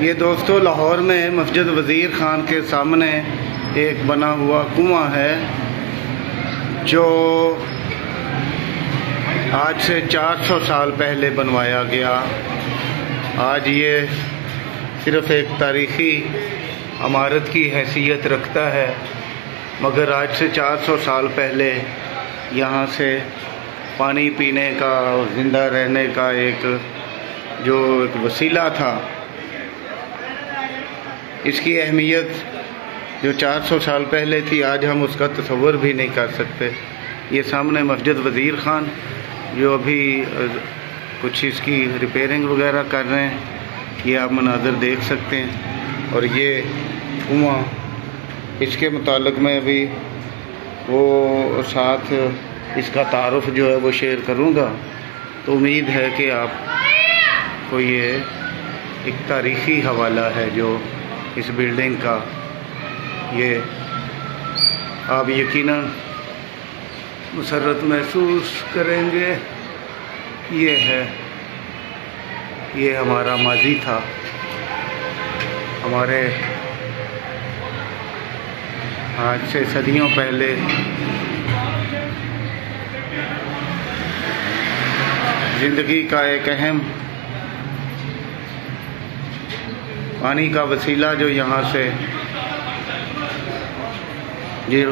ये दोस्तों लाहौर में मस्जिद वज़ीर ख़ान के सामने एक बना हुआ कुआं है जो आज से 400 साल पहले बनवाया गया। आज ये सिर्फ़ एक तारीख़ी इमारत की हैसियत रखता है, मगर आज से 400 साल पहले यहाँ से पानी पीने का और ज़िंदा रहने का एक वसीला था। इसकी अहमियत जो 400 साल पहले थी, आज हम उसका तसव्वुर भी नहीं कर सकते। ये सामने मस्जिद वज़ीर ख़ान जो अभी कुछ इसकी रिपेयरिंग वगैरह कर रहे हैं, ये आप मनाज़र देख सकते हैं। और ये कुआं, इसके मुताल्लिक़ मैं अभी वो साथ इसका तारुफ़ जो है वो शेयर करूँगा। तो उम्मीद है कि आपको ये एक तारीख़ी हवाला है जो इस बिल्डिंग का, ये आप यकीनन मुसर्रत महसूस करेंगे। ये हमारा माजी था, हमारे आज से सदियों पहले ज़िंदगी का एक अहम पानी का वसीला जो यहाँ से ये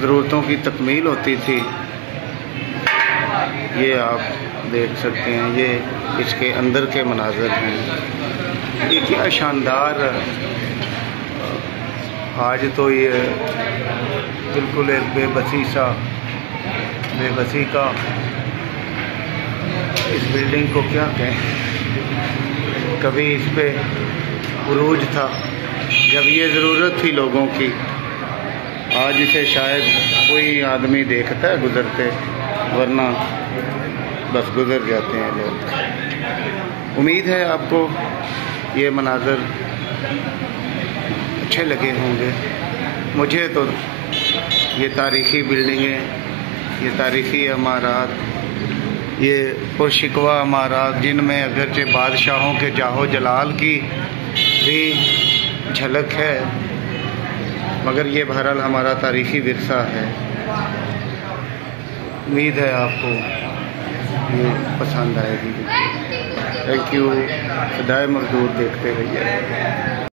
ज़रूरतों की तकमील होती थी, ये आप देख सकते हैं। ये इसके अंदर के मनाज़र हैं। ये क्या शानदार, आज तो ये बिल्कुल एक बेबसी का इस बिल्डिंग को क्या कहें। कभी इस पे उरूज था जब ये ज़रूरत थी लोगों की। आज इसे शायद कोई आदमी देखता है गुज़रते, वरना बस गुज़र जाते हैं लोग। उम्मीद है आपको ये मनाज़र अच्छे लगे होंगे। मुझे तो ये तारीख़ी बिल्डिंगें, ये तारीख़ी इमारत, ये पुरशिकवा इमारत जिनमें अगरचे बादशाहों के जाहो जलाल की भी झलक है, मगर ये बहरहाल हमारा तारीख़ी विरसा है। उम्मीद है आपको ये पसंद आएगी। Thank you. खुदाए मखदूर देखते रहिए।